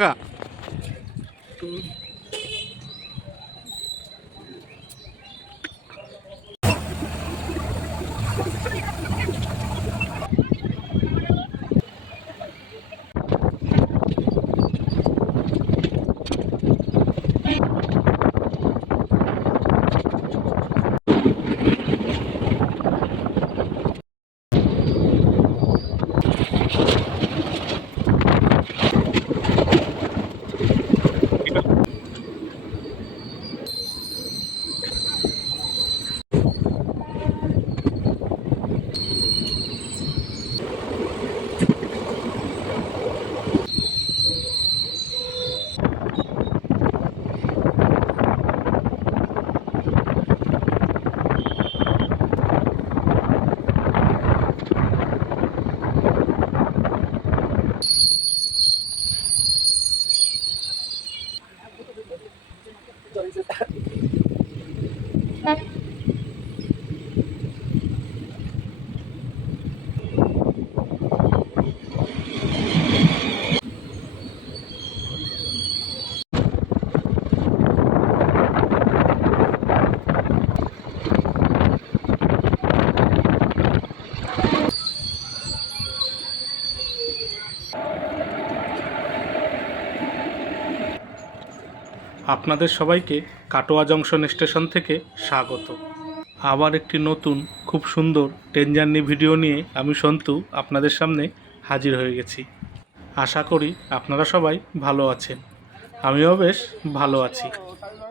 так আপনাদের সবাইকে Katwa junction station থেকে স্বাগত। আবার একটি নতুন, খুব সুন্দর ট্রেন জার্নি ভিডিও নিয়ে আমি সন্তু আপনাদের সামনে হাজির হয়ে গেছি। আশা করি আপনারা সবাই ভালো আছেন। আমিও বেশ ভালো আছি।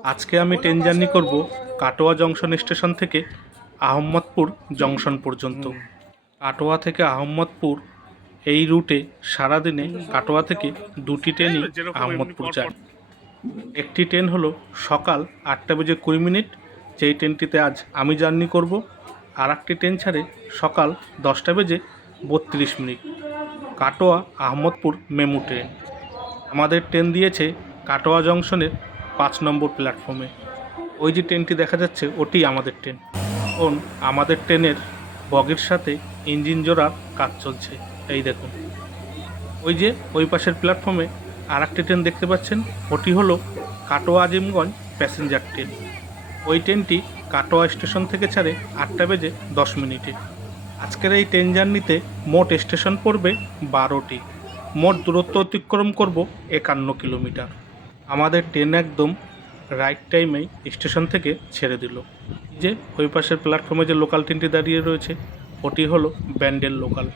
আজকে আমি ট্রেন জার্নি করব কাটোয়া জংশন স্টেশন থেকে আহম্মদপুর জংশন পর্যন্ত। কাটোয়া থেকে আহম্মদপুর এই রুটে সারাদিনে কাটোয়া থেকে দুটি ট্রেনই আহম্মদপুর যায়। একটি ট্রেন হলো সকাল আটটা বেজে কুড়ি মিনিট। যেই ট্রেনটিতে আজ আমি জার্নি করব আর একটি ট্রেন ছাড়ে সকাল দশটা বেজে বত্রিশ minute. Katwa Ahmadpur MEMU train. আমাদের ট্রেন দিয়েছে কাটোয়া জংশনের পাঁচ নম্বর প্ল্যাটফর্মে। ওই যে ট্রেনটি দেখা যাচ্ছে, ওটি আমাদের ট্রেন। এখন আমাদের ট্রেনের বগির সাথে ইঞ্জিন জোড়ার কাজ চলছে। এই দেখুন। ওই যে ওই পাশের প্ল্যাটফর্মে আর একটি ট্রেন দেখতে পাচ্ছেন, ওটি হলো কাটোয়া আজিমগঞ্জ প্যাসেঞ্জার ট্রেন। ওই ট্রেনটি কাটোয়া স্টেশন থেকে ছাড়ে আটটা বেজে দশ মিনিটে। আজকের এই ট্রেন জার্নিতে মোট স্টেশন পড়বে বারোটি। মোট দূরত্ব অতিক্রম করব একান্ন কিলোমিটার। আমাদের ট্রেন একদম রাইট টাইমেই স্টেশন থেকে ছেড়ে দিল। যে ওই পাশের প্ল্যাটফর্মে যে লোকাল ট্রেনটি দাঁড়িয়ে রয়েছে, ওটি হলো ব্যান্ডেল লোকাল।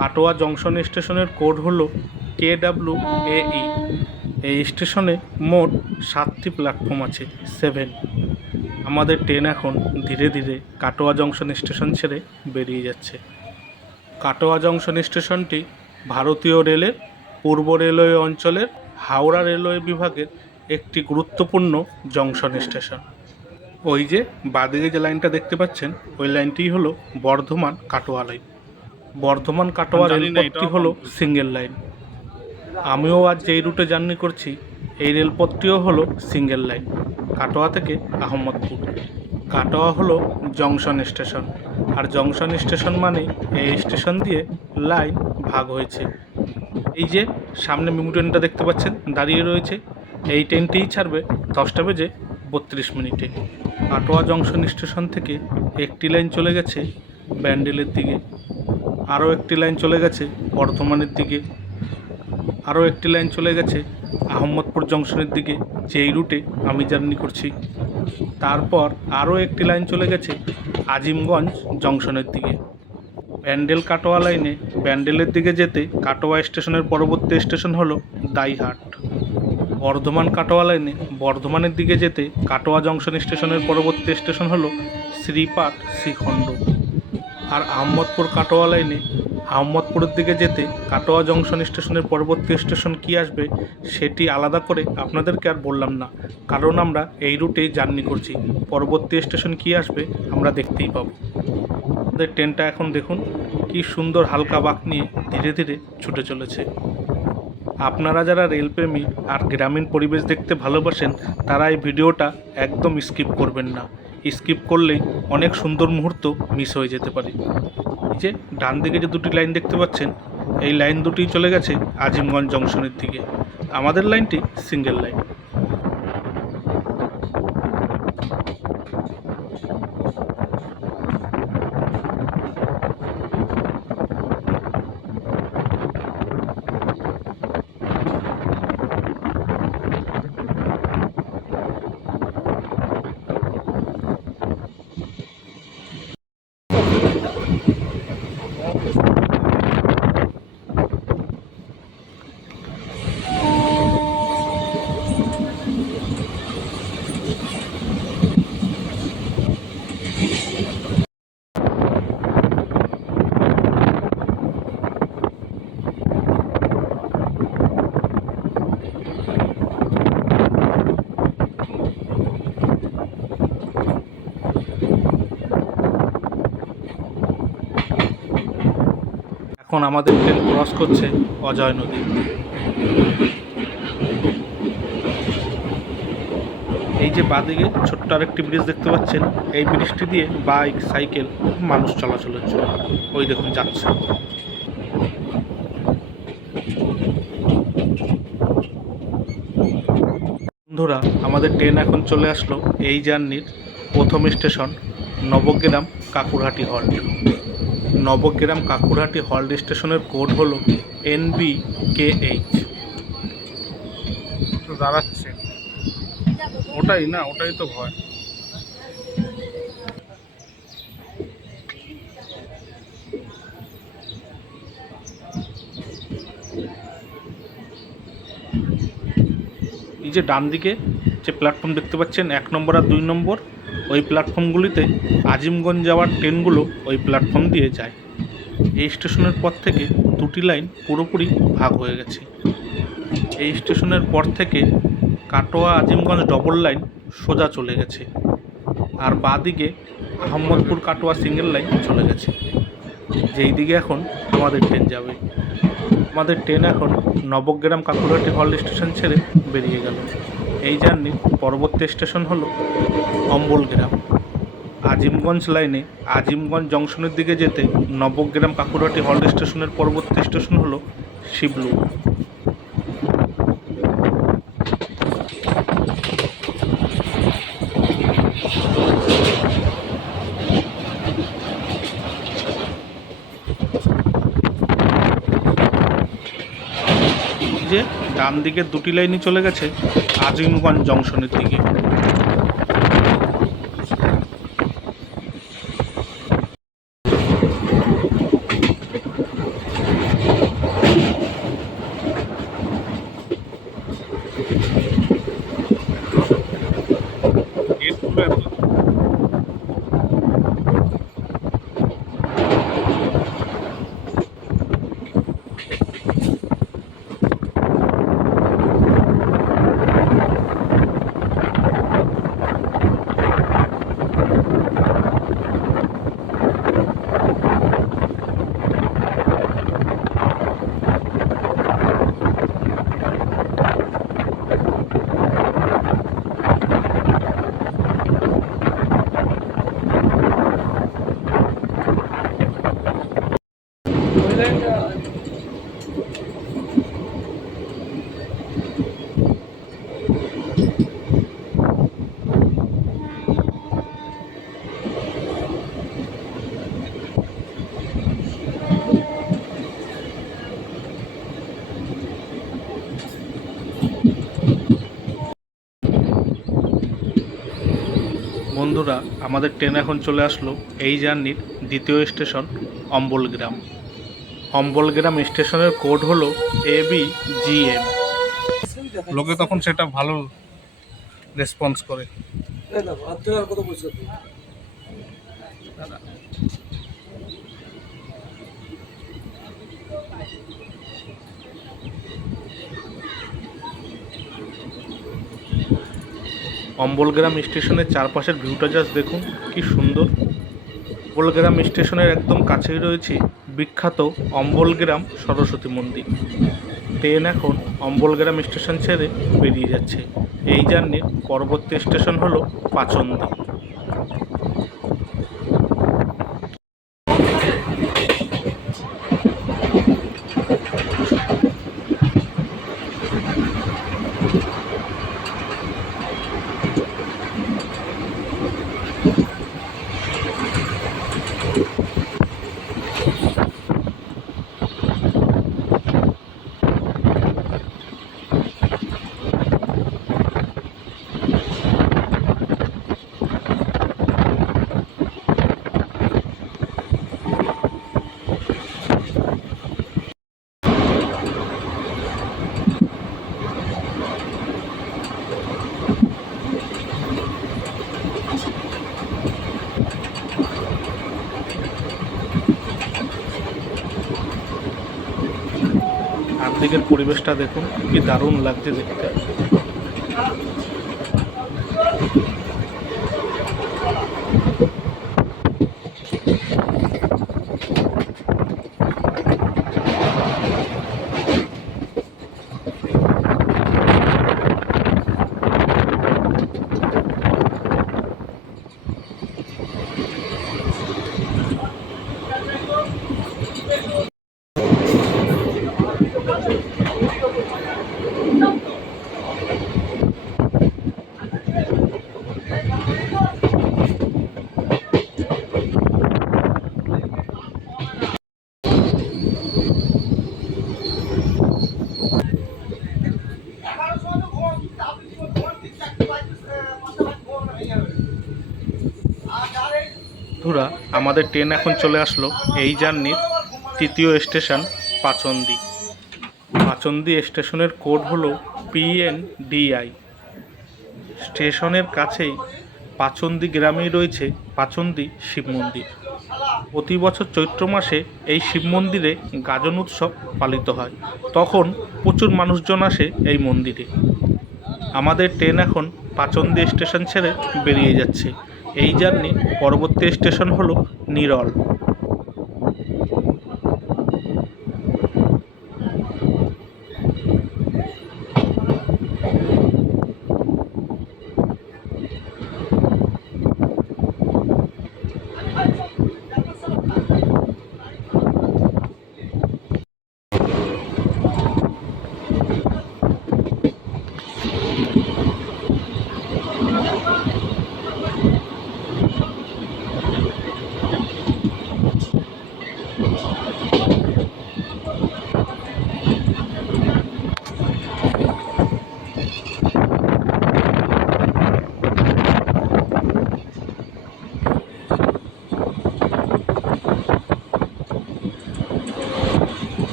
কাটোয়া জংশন স্টেশনের কোড হলো কে ডাব্লু এই এই স্টেশনে মোট সাতটি প্ল্যাটফর্ম আছে সেভেন। আমাদের ট্রেন এখন ধীরে ধীরে কাটোয়া জংশন স্টেশন ছেড়ে বেরিয়ে যাচ্ছে। কাটোয়া জংশন স্টেশনটি ভারতীয় রেলের পূর্ব রেলওয়ে অঞ্চলের হাওড়া রেলওয়ে বিভাগের একটি গুরুত্বপূর্ণ জংশন স্টেশন। ওই যে বাদিকে যে লাইনটা দেখতে পাচ্ছেন ওই লাইনটি হলো বর্ধমান কাটোয়া লাইন। বর্ধমান কাটোয়া রেলপথটি হলো সিঙ্গেল লাইন। আমিও আজ যেই রুটে জার্নি করছি, এই রেলপথটিও হলো সিঙ্গেল লাইন কাটোয়া থেকে আহমদপুর। কাটোয়া হলো জংশন স্টেশন, আর জংশন স্টেশন মানে এই স্টেশন দিয়ে লাইন ভাগ হয়েছে। এই যে সামনে মিমু ট্রেনটা দেখতে পাচ্ছেন, দাঁড়িয়ে রয়েছে, এই ট্রেনটিই ছাড়বে দশটা বেজে বত্রিশ মিনিটে। কাটোয়া জংশন স্টেশন থেকে একটি লাইন চলে গেছে ব্যান্ডেলের দিকে, আরও একটি লাইন চলে গেছে বর্ধমানের দিকে। আরও একটি লাইন চলে গেছে, আহম্মদপুর জংশনের দিকে। যেই রুটে আমি জার্নি করছি। তারপর আরও একটি লাইন চলে গেছে, আজিমগঞ্জ জংশনের দিকে। ব্যান্ডেল কাটোয়া লাইনে ব্যান্ডেলের দিকে যেতে কাটোয়া স্টেশনের পরবর্তী স্টেশন হলো দাইহাট। বর্ধমান কাটোয়া লাইনে বর্ধমানের দিকে যেতে কাটোয়া জংশন স্টেশনের পরবর্তী স্টেশন হলো শ্রীপাঠ শ্রীখণ্ড। আর আহম্মদপুর কাটোয়া লাইনে আহমদপুরের দিকে যেতে কাটোয়া জংশন স্টেশনের পরবর্তী স্টেশন কি আসবে সেটি আলাদা করে আপনাদেরকে আর বললাম না। কারণ আমরা এই রুটেই জার্নি করছি। পরবর্তী স্টেশন কি আসবে আমরা দেখতেই পাবো। আমাদের ট্রেনটা এখন দেখুন, কি সুন্দর হালকা বাঁক নিয়ে ধীরে ধীরে ছুটে চলেছে। আপনারা যারা রেলপ্রেমী আর গ্রামীণ পরিবেশ দেখতে ভালোবাসেন, তারা এই ভিডিওটা একদম স্কিপ করবেন না। স্কিপ করলেই অনেক সুন্দর মুহূর্ত মিস হয়ে যেতে পারে। যে ডান দিকে যে দুটি লাইন দেখতে পাচ্ছেন, এই লাইন দুটি চলে গেছে আজিমগঞ্জ জংশনের দিকে। আমাদের লাইনটি সিঙ্গেল লাইন। এখন আমাদের ট্রেন ক্রস করছে অজয় নদী। এই যে বাদিকে ছোট্ট আরেকটি ব্রিজ দেখতে পাচ্ছেন, এই ব্রিজটি দিয়ে বাইক সাইকেল মানুষ চলাচলের জন্য। ওই দেখুন যাচ্ছে। বন্ধুরা, আমাদের ট্রেন এখন চলে আসলো এই জার্নির প্রথম station Nabagram Kakurhati halt Nabagram Kakurhati halt স্টেশনের কোড হলো এনবি কে এইচ। তো দাঁড়াচ্ছে। ওটাই না ওটাই তো ভয়। এই যে ডান দিকে যে প্ল্যাটফর্ম দেখতে পাচ্ছেন এক নম্বর আর দুই নম্বর ওই প্ল্যাটফর্মগুলিতে আজিমগঞ্জ যাওয়ার ট্রেনগুলো ওই প্ল্যাটফর্ম দিয়ে যায়। এই স্টেশনের পর থেকে দুটি লাইন পুরোপুরি ভাগ হয়ে গেছে। এই স্টেশনের পর থেকে কাটোয়া আজিমগঞ্জ ডবল লাইন সোজা চলে গেছে আর বাঁদিকে আহমদপুর কাটোয়া সিঙ্গেল লাইন চলে গেছে। যেই দিকে এখন আমাদের ট্রেন যাবে। আমাদের ট্রেন এখন নবগ্রাম কাকুরহাটি হল স্টেশন ছেড়ে বেরিয়ে গেল। এই জার্নির পরবর্তী স্টেশন হল অম্বলগ্রাম আজিমগঞ্জ লাইনে আজিমগঞ্জ জংশনের দিকে যেতে নবগ্রাম কাকুরহাটি হল স্টেশনের পরবর্তী স্টেশন হল শিবলু যে ডান দিকের দুটি লাইনই চলে গেছে আজিমগঞ্জ জংশনের দিকে। বন্ধুরা, আমাদের ট্রেন এখন চলে আসলো এই জার্নির দ্বিতীয় স্টেশন, অম্বলগ্রাম। অম্বলগ্রাম স্টেশনের কোড হলো এ বি জি এম। লোকে তখন সেটা ভালো রেসপন্স করে। অম্বলগ্রাম স্টেশনের চারপাশের ভিউটা জাস্ট দেখুন, কি সুন্দর। অম্বলগ্রাম স্টেশনের একদম কাছেই রয়েছে বিখ্যাত অম্বলগ্রাম সরস্বতী মন্দির। ট্রেন এখন অম্বলগ্রাম স্টেশন ছেড়ে বেরিয়ে যাচ্ছে। এই জার্নির পরবর্তী স্টেশন হলো পাচন্দি। চারদিকের পরিবেশটা দেখুন কি দারুণ লাগছে দেখতে বন্ধুরা আমাদের ট্রেন এখন চলে আসলো এই জার্নির তৃতীয় স্টেশন পাচন্দি। পাচন্দি স্টেশনের কোড হলো পিএনডিআই স্টেশনের কাছেই পাচন্দি গ্রামেই রয়েছে পাচন্দি শিব মন্দির। প্রতি বছর চৈত্র মাসে এই শিব মন্দিরে গাজন উৎসব পালিত হয়। তখন প্রচুর মানুষজন আসে এই মন্দিরে। আমাদের ট্রেন এখন পাচন্দি স্টেশন ছেড়ে বেরিয়ে যাচ্ছে। এই জার্নি পরবর্তী স্টেশন হল নিরল।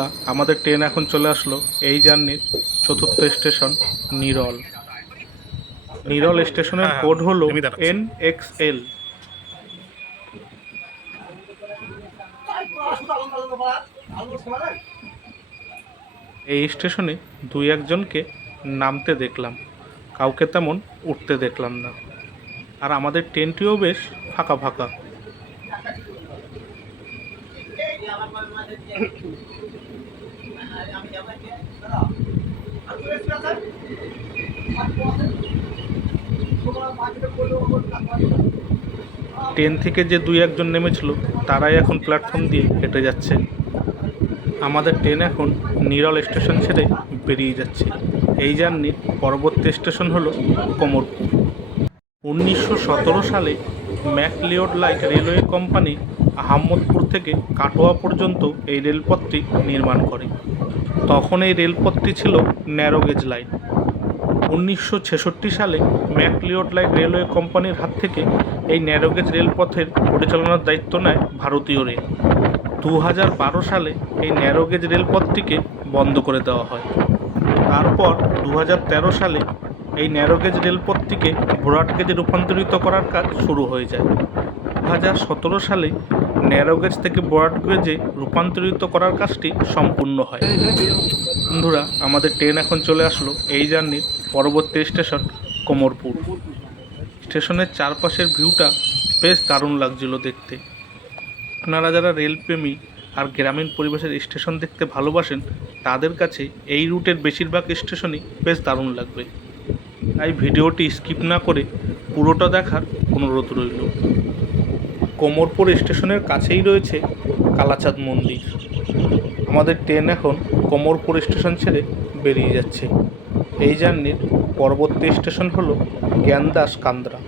বন্ধুরা, আমাদের ট্রেন এখন চলে আসলো এই জার্নির চতুর্থ স্টেশন নিরল। নিরল স্টেশনের হ্যাঁ, কোড হলো এন এক্স এল। এই স্টেশনে দুই একজনকে নামতে দেখলাম কাউকে তেমন উঠতে দেখলাম না। আর আমাদের ট্রেনটিও বেশ ফাঁকা ফাঁকা। ট্রেন থেকে যে দুই একজন নেমেছিল, তারাই এখন প্ল্যাটফর্ম দিয়ে হেঁটে যাচ্ছে। আমাদের ট্রেন এখন নিরল স্টেশন ছেড়ে বেরিয়ে যাচ্ছে। এই জার্নির পরবর্তী স্টেশন হলো কোমরপুর। উনিশশো সতেরো সালে McLeod light railway company Ahmadpur থেকে কাটোয়া পর্যন্ত এই রেলপথটি নির্মাণ করে। তখন এই রেলপথটি ছিল ন্যারোগেজ লাইন উনিশশো ছেষট্টি সালে ম্যাকলিওড লাইট রেলওয়ে কোম্পানির হাত থেকে এই ন্যারোগেজ রেলপথের পরিচালনার দায়িত্ব নেয় ভারতীয় রেল। দু হাজার বারো সালে এই ন্যারোগেজ রেলপথটিকে বন্ধ করে দেওয়া হয়। তারপর দু তেরো সালে এই ন্যারোগেজ রেলপথটিকে ব্রডগেজে রূপান্তরিত করার কাজ শুরু হয়ে যায়। দু হাজার সতেরো সালে ন্যারোগেজ থেকে ব্রডগেজে রূপান্তরিত করার কাজটি সম্পূর্ণ হয়। বন্ধুরা, আমাদের ট্রেন এখন চলে আসলো এই জার্নির পরবর্তী স্টেশন কোমরপুর। স্টেশনের চারপাশের ভিউটা বেশ দারুণ লাগছিল দেখতে। আপনারা যারা রেলপ্রেমী আর গ্রামীণ পরিবেশের স্টেশন দেখতে ভালোবাসেন, তাদের কাছে এই রুটের বেশিরভাগ স্টেশনই বেশ দারুণ লাগবে। তাই ভিডিওটি স্কিপ না করে পুরোটা দেখার অনুরোধ রইল। কোমরপুর স্টেশনের কাছেই রয়েছে কালাচাঁদ মন্দির। আমাদের ট্রেন এখন কোমরপুর স্টেশন ছেড়ে বেরিয়ে যাচ্ছে। এই জার্নির পরবর্তী স্টেশন হলো জ্ঞানদাস কান্দ্রা।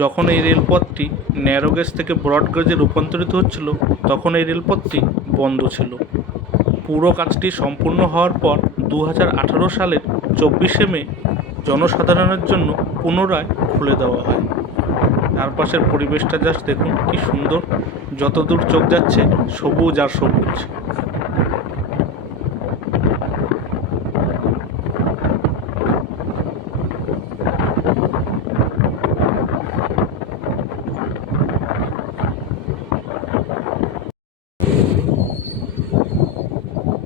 যখন এই রেলপথটি ন্যারোগেজ থেকে ব্রডগেজে রূপান্তরিত হচ্ছিল, তখন এই রেলপথটি বন্ধ ছিল। পুরো কাজটি সম্পূর্ণ হওয়ার পর দু হাজার আঠারো সালের চব্বিশে মে জনসাধারণের জন্য পুনরায় খুলে দেওয়া হয়। চারপাশের পরিবেশটা জাস্ট দেখুন, কি সুন্দর। যতদূর চোখ যাচ্ছে, সবুজ আর সবুজ।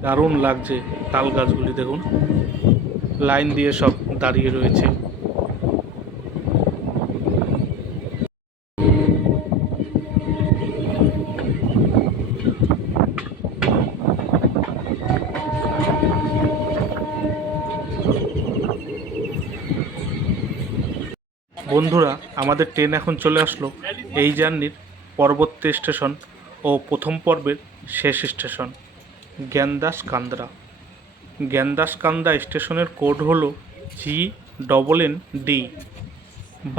দারুণ লাগছে তাল গাছগুলি, দেখুন। লাইন দিয়ে সব দাঁড়িয়ে রয়েছে। বন্ধুরা, আমাদের ট্রেন এখন চলে আসলো। এই জার্নির পরবর্তী স্টেশন ও প্রথম পর্বের শেষ স্টেশন জ্ঞানদাস কান্দ্রা জ্ঞানদাস কান্দা স্টেশনের কোড হল G double N D.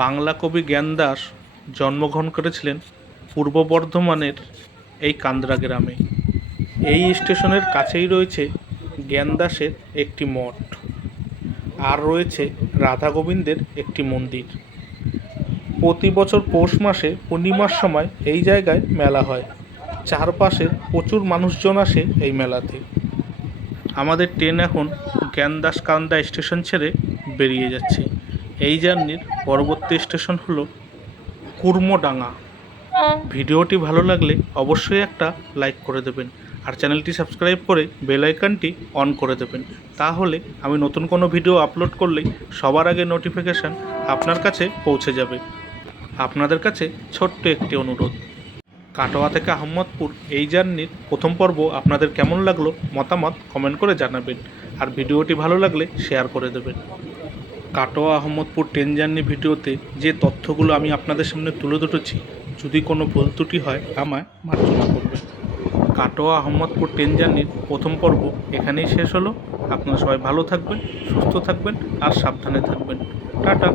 Bangla কবি জ্ঞানদাস জন্মগ্রহণ করেছিলেন পূর্ব বর্ধমানের এই কান্দ্রা গ্রামে। এই স্টেশনের কাছেই রয়েছে জ্ঞানদাসের একটি মঠ। আর রয়েছে রাধা গোবিন্দের একটি মন্দির। প্রতি বছর পৌষ মাসে পূর্ণিমার সময় এই জায়গায় মেলা হয়। চারপাশে প্রচুর মানুষজন আসে এই মেলাতে। আমাদের ট্রেন এখন জ্ঞানদাস কান্দা স্টেশন ছেড়ে বেরিয়ে যাচ্ছে। এই জার্নির পরবর্তী স্টেশন হলো কুর্মডাঙ্গা ভিডিওটি ভালো লাগলে অবশ্যই একটা লাইক করে দেবেন আর চ্যানেলটি সাবস্ক্রাইব করে বেল আইকনটি অন করে দেবেন। তাহলে আমি নতুন কোনো ভিডিও আপলোড করলেই সবার আগে নোটিফিকেশান আপনার কাছে পৌঁছে যাবে। আপনাদের কাছে ছোট্ট একটি অনুরোধ। কাটোয়া থেকে আহম্মদপুর এই জার্নির প্রথম পর্ব আপনাদের কেমন লাগল মতামত কমেন্ট করে জানাবেন। আর ভিডিওটি ভালো লাগলে শেয়ার করে দেবেন। কাটোয়া আহমদপুর ট্রেন জার্নি ভিডিওতে যে তথ্যগুলো আমি আপনাদের সামনে তুলে ধরেছি, যদি কোনো ভুল ত্রুটি হয় আমায় মার্জনা করবেন। কাটোয়া আহমদপুর ট্রেন জার্নির প্রথম পর্ব এখানেই শেষ হলো। আপনারা সবাই ভালো থাকবেন, সুস্থ থাকবেন আর সাবধানে থাকবেন। টাটা।